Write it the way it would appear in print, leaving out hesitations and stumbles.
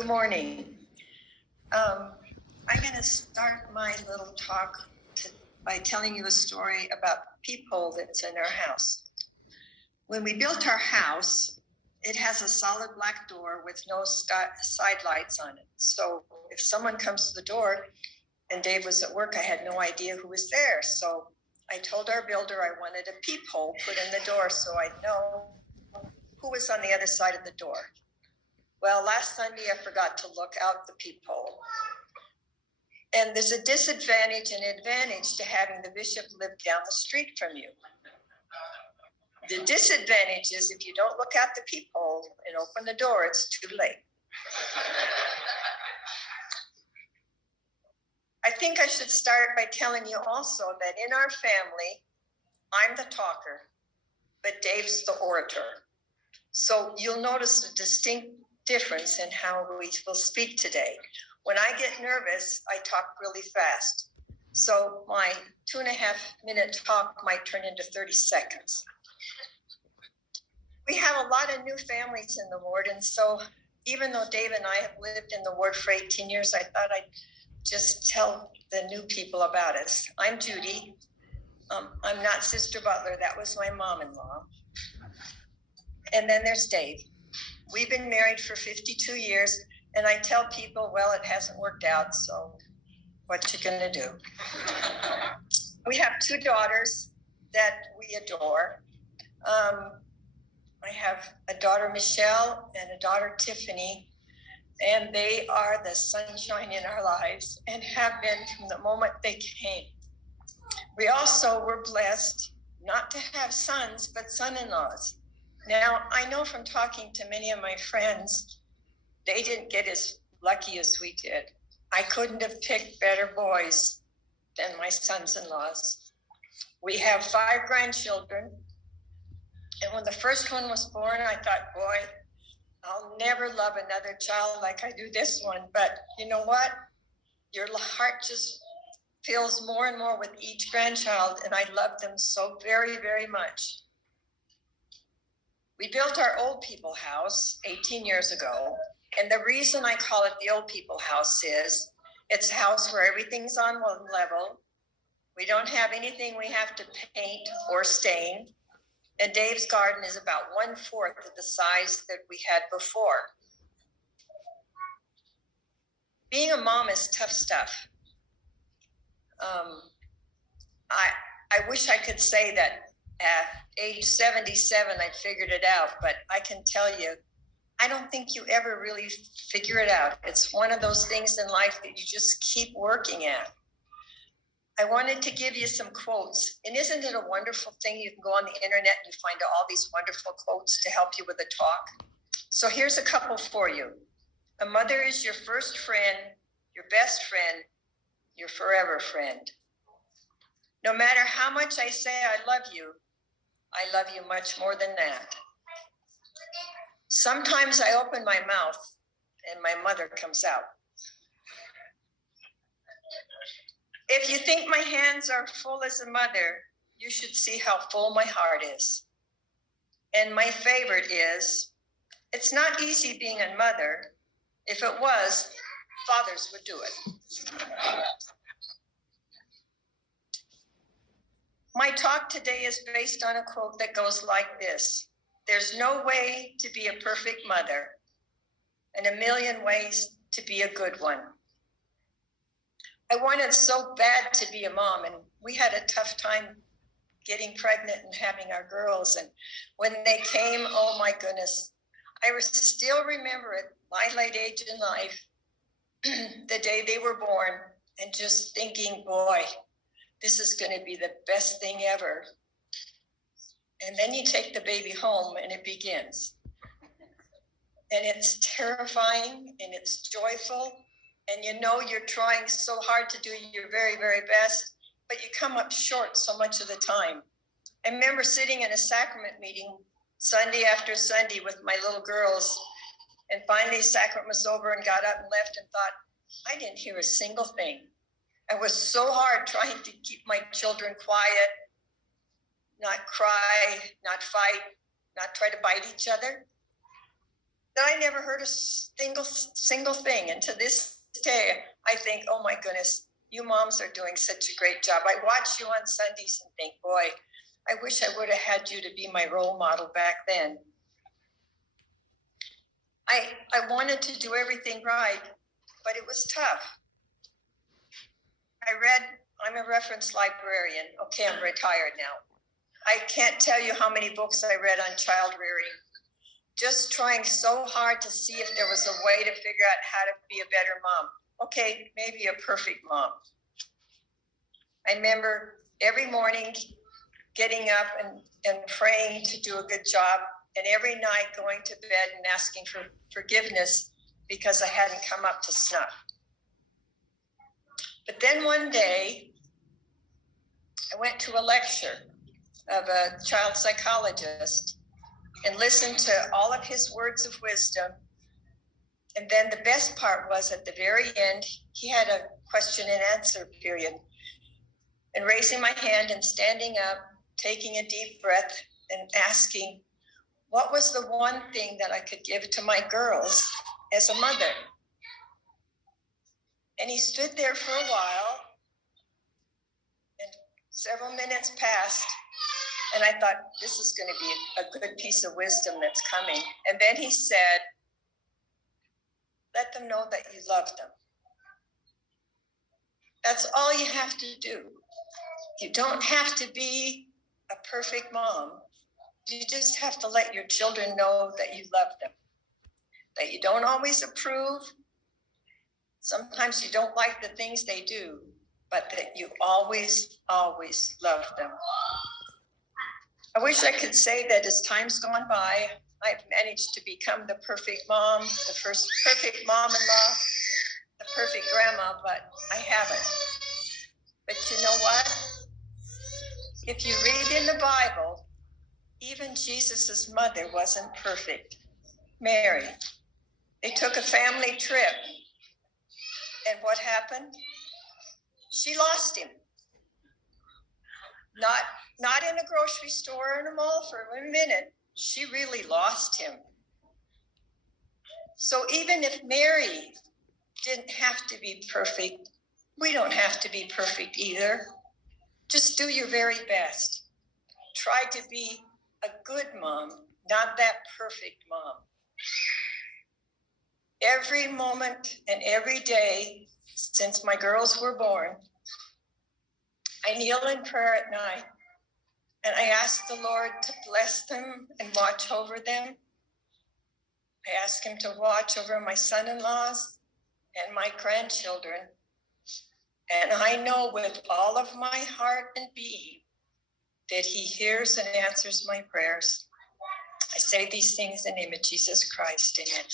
Good morning. I'm going to start my little talk by telling you a story about the peephole that's in our house. When we built our house, it has a solid black door with no side lights on it. So if someone comes to the door, and Dave was at work, I had no idea who was there. So I told our builder I wanted a peephole put in the door so I'd know who was on the other side of the door. Well, last Sunday I forgot to look out the peephole. And there's a disadvantage and advantage to having the bishop live down the street from you. The disadvantage is if you don't look out the peephole and open the door, it's too late. I think I should start by telling you also that in our family, I'm the talker, but Dave's the orator. So you'll notice a distinct difference in how we will speak today. When I get nervous, I talk really fast. So my 2.5-minute talk might turn into 30 seconds. We have a lot of new families in the ward, and so even though Dave and I have lived in the ward for 18 years, I thought I'd just tell the new people about us. I'm Judy. I'm not Sister Butler. That was my mom-in-law. And then there's Dave. We've been married for 52 years, and I tell people, well, it hasn't worked out, so what you gonna do? We have 2 daughters that we adore. I have a daughter, Michelle, and a daughter, Tiffany, and they are the sunshine in our lives and have been from the moment they came. We also were blessed not to have sons, but son-in-laws. Now, I know from talking to many of my friends, they didn't get as lucky as we did. I couldn't have picked better boys than my sons-in-laws. We have 5 grandchildren. And when the first one was born, I thought, boy, I'll never love another child like I do this one. But you know what? Your heart just fills more and more with each grandchild, and I love them so very, very much. We built our old people house 18 years ago, and the reason I call it the old people house is it's a house where everything's on one level. We don't have anything we have to paint or stain, and Dave's garden is about 1/4 of the size that we had before. Being a mom is tough stuff. I wish I could say that at age 77, I figured it out, but I can tell you, I don't think you ever really figure it out. It's one of those things in life that you just keep working at. I wanted to give you some quotes, and isn't it a wonderful thing? You can go on the internet and you find all these wonderful quotes to help you with a talk. So here's a couple for you. A mother is your first friend, your best friend, your forever friend. No matter how much I say I love you much more than that. Sometimes I open my mouth and my mother comes out. If you think my hands are full as a mother, you should see how full my heart is. And my favorite is, it's not easy being a mother. If it was, fathers would do it. My talk today is based on a quote that goes like this: there's no way to be a perfect mother, and a million ways to be a good one. I wanted so bad to be a mom, and we had a tough time getting pregnant and having our girls. And when they came, oh my goodness, I still remember at my late age in life, the day they were born, and just thinking, boy, this is going to be the best thing ever. And then you take the baby home and it begins. And it's terrifying and it's joyful. And you know you're trying so hard to do your very, very best, but you come up short so much of the time. I remember sitting in a sacrament meeting Sunday after Sunday with my little girls, and finally sacrament was over and got up and left and thought, I didn't hear a single thing. I was so hard trying to keep my children quiet, not cry, not fight, not try to bite each other. But I never heard a single thing. And to this day, I think, oh my goodness, you moms are doing such a great job. I watch you on Sundays and think, boy, I wish I would have had you to be my role model back then. I wanted to do everything right, but it was tough. I'm a reference librarian. Okay, I'm retired now. I can't tell you how many books I read on child rearing, just trying so hard to see if there was a way to figure out how to be a better mom. Okay, maybe a perfect mom. I remember every morning getting up and praying to do a good job, and every night going to bed and asking for forgiveness because I hadn't come up to snuff. But then one day, I went to a lecture of a child psychologist and listened to all of his words of wisdom. And then the best part was at the very end, he had a question and answer period. And raising my hand and standing up, taking a deep breath and asking, what was the one thing that I could give to my girls as a mother? And he stood there for a while, and several minutes passed, and I thought, this is going to be a good piece of wisdom that's coming. And then he said, let them know that you love them. That's all you have to do. You don't have to be a perfect mom. You just have to let your children know that you love them, that you don't always approve. Sometimes you don't like the things they do, but that you always, always love them. I wish I could say that as time's gone by, I've managed to become the perfect mom, the first perfect mom-in-law, the perfect grandma, but I haven't. But you know what? If you read in the Bible, even Jesus's mother wasn't perfect, Mary. They took a family trip, and what happened? She lost him. Not in a grocery store or in a mall for a minute. She really lost him. So even if Mary didn't have to be perfect, we don't have to be perfect either. Just do your very best. Try to be a good mom, not that perfect mom. Every moment and every day since my girls were born, I kneel in prayer at night and I ask the Lord to bless them and watch over them. I ask him to watch over my son-in-laws and my grandchildren. And I know with all of my heart and being that he hears and answers my prayers. I say these things in the name of Jesus Christ. Amen.